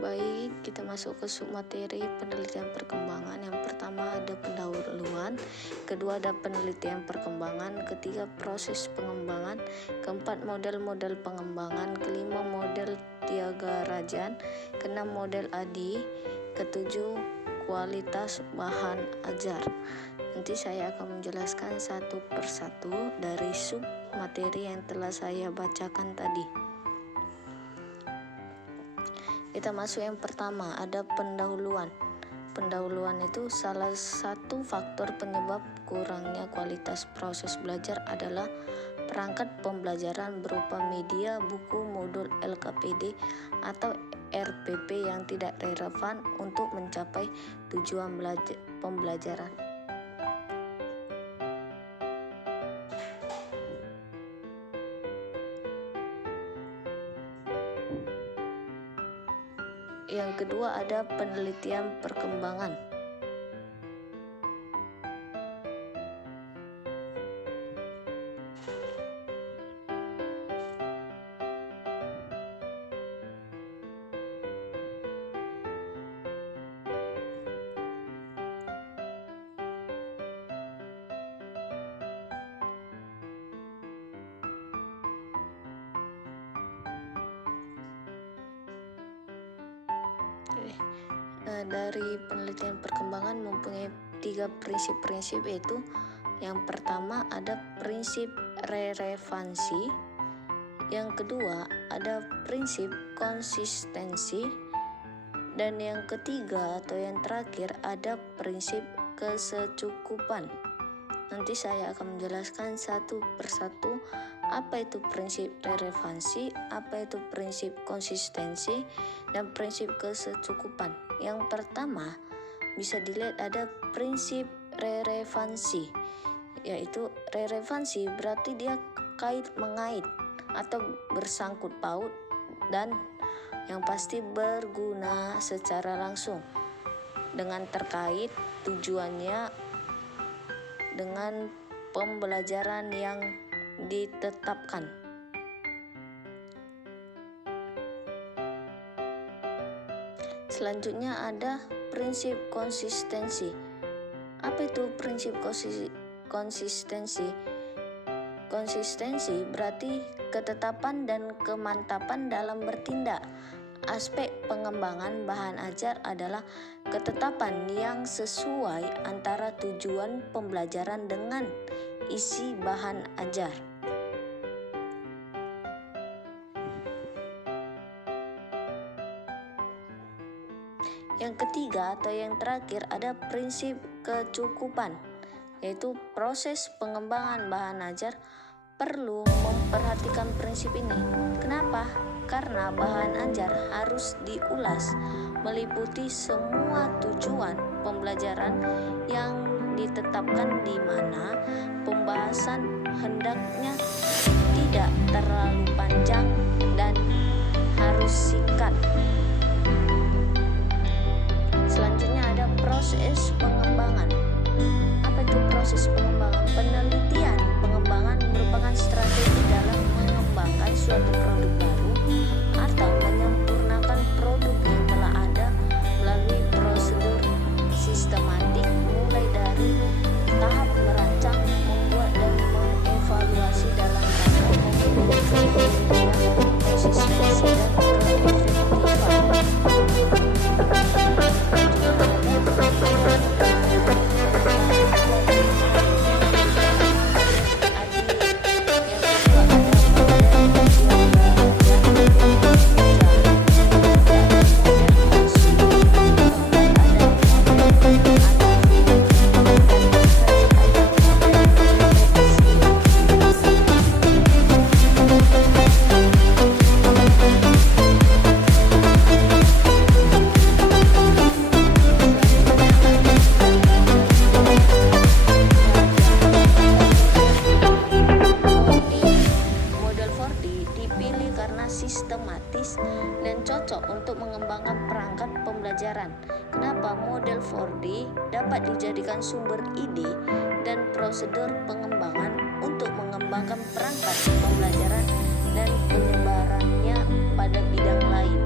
Baik, kita masuk ke submateri penelitian perkembangan. Yang pertama ada pendahuluan, kedua ada penelitian perkembangan, ketiga proses pengembangan, keempat model-model pengembangan, kelima model Tyagarajan, keenam model ADI, ketujuh kualitas bahan ajar. Nanti saya akan menjelaskan satu persatu dari submateri yang telah saya bacakan tadi. Kita masuk yang pertama, ada pendahuluan. Pendahuluan itu salah satu faktor penyebab kurangnya kualitas proses belajar adalah perangkat pembelajaran berupa media, buku, modul LKPD atau RPP yang tidak relevan untuk mencapai tujuan pembelajaran. Yang kedua ada penelitian perkembangan. Dari penelitian perkembangan mempunyai 3 prinsip-prinsip, yaitu yang pertama ada prinsip relevansi, yang kedua ada prinsip konsistensi, dan yang ketiga atau yang terakhir ada prinsip kesecukupan. Nanti saya akan menjelaskan satu persatu apa itu prinsip relevansi, apa itu prinsip konsistensi, dan prinsip kesecukupan. Yang pertama bisa dilihat ada prinsip relevansi, yaitu relevansi berarti dia mengait atau bersangkut paut dan yang pasti berguna secara langsung dengan terkait tujuannya dengan pembelajaran yang ditetapkan. Selanjutnya ada prinsip konsistensi. Apa itu prinsip konsistensi? Konsistensi berarti ketetapan dan kemantapan dalam bertindak. Aspek pengembangan bahan ajar adalah ketetapan yang sesuai antara tujuan pembelajaran dengan isi bahan ajar. Yang ketiga atau yang terakhir ada prinsip kecukupan, yaitu proses pengembangan bahan ajar perlu memperhatikan prinsip ini. Kenapa? Karena bahan ajar harus diulas meliputi semua tujuan pembelajaran yang ditetapkan, di mana pembahasan hendaknya tidak terlalu panjang dan harus singkat. Selanjutnya ada proses pengembangan. Apa itu proses pengembangan? Penelitian pengembangan merupakan strategi dalam mengembangkan suatu produk baru atau menyempurnakan produk yang telah ada melalui prosedur sistematik, mulai dari tahap merancang, membuat dan mengevaluasi dalam rangka memperbaiki konsistensi dan keefektifan. Sistematis dan cocok untuk mengembangkan perangkat pembelajaran. Kenapa? Model 4D dapat dijadikan sumber ide dan prosedur pengembangan untuk mengembangkan perangkat pembelajaran dan penyebarannya pada bidang lain.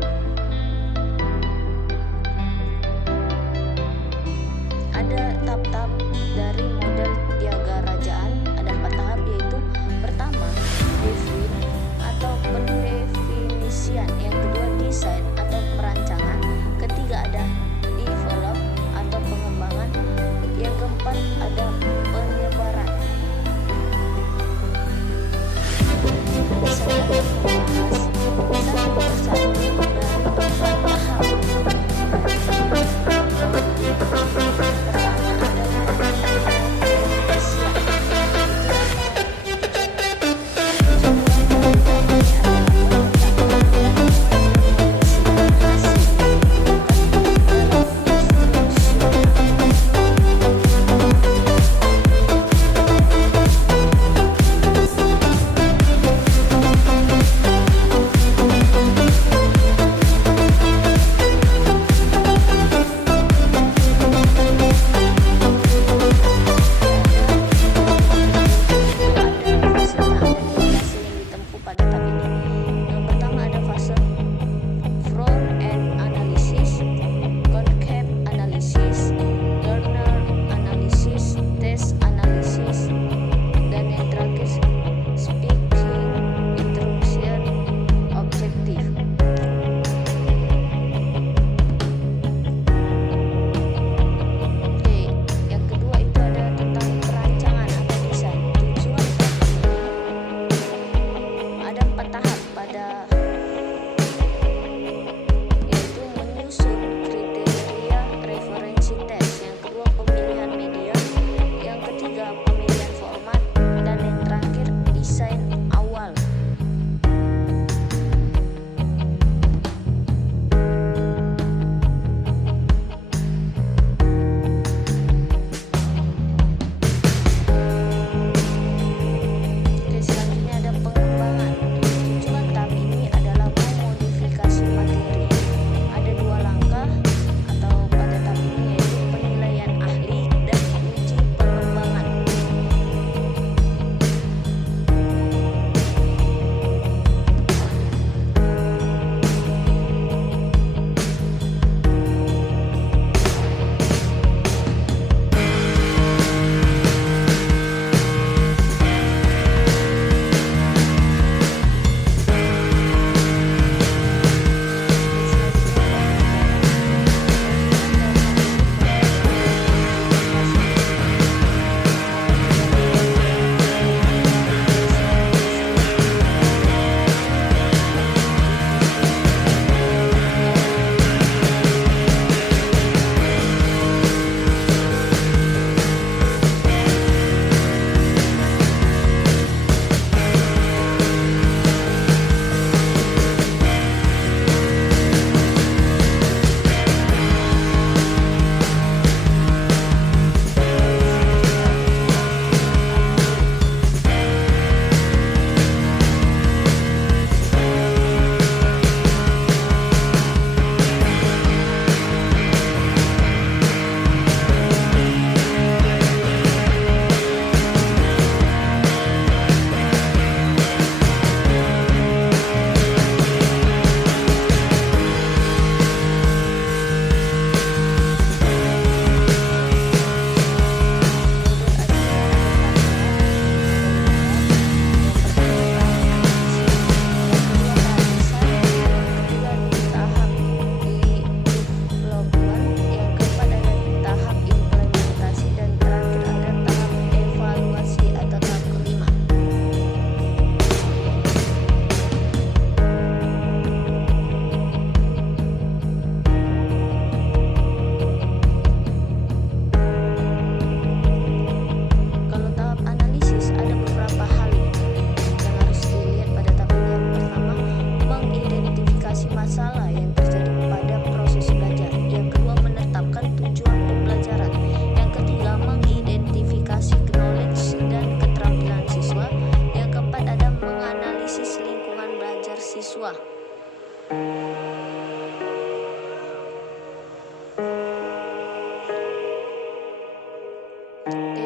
Oke,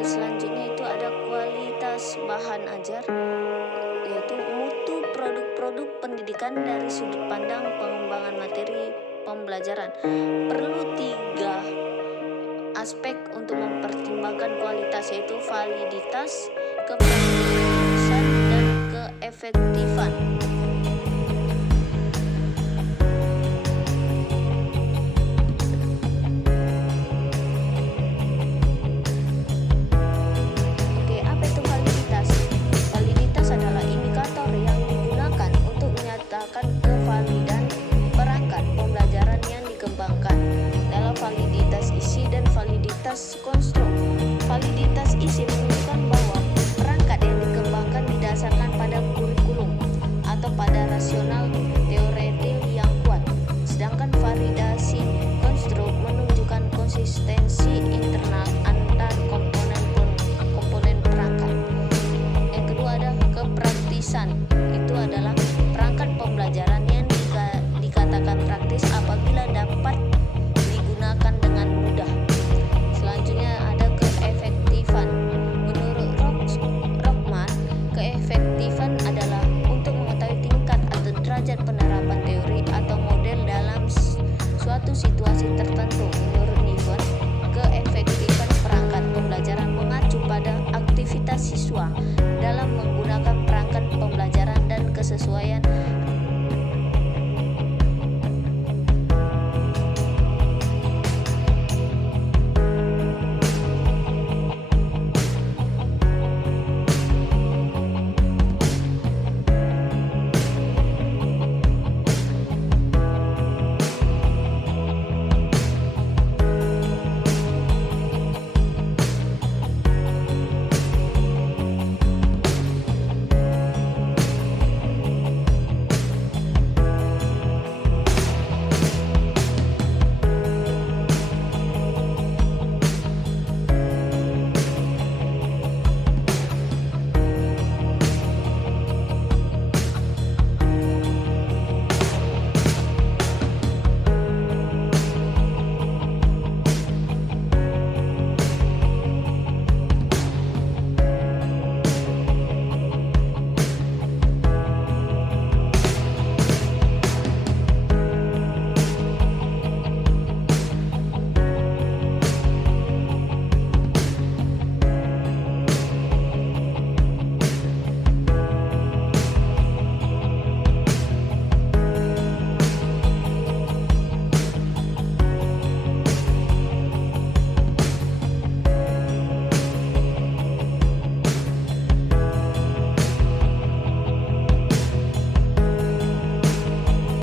selanjutnya itu ada kualitas bahan ajar, yaitu mutu produk-produk pendidikan dari sudut pandang pengembangan materi pembelajaran. Perlu 3 aspek untuk mempertimbangkan kualitas, yaitu validitas, kepraktisan, dan keefektifan. Oke, apa itu validitas? Validitas adalah indikator yang digunakan untuk menyatakan kevalidan perangkat pembelajaran yang dikembangkan. Dalam validitas isi dan validitas konstruk, validitas isi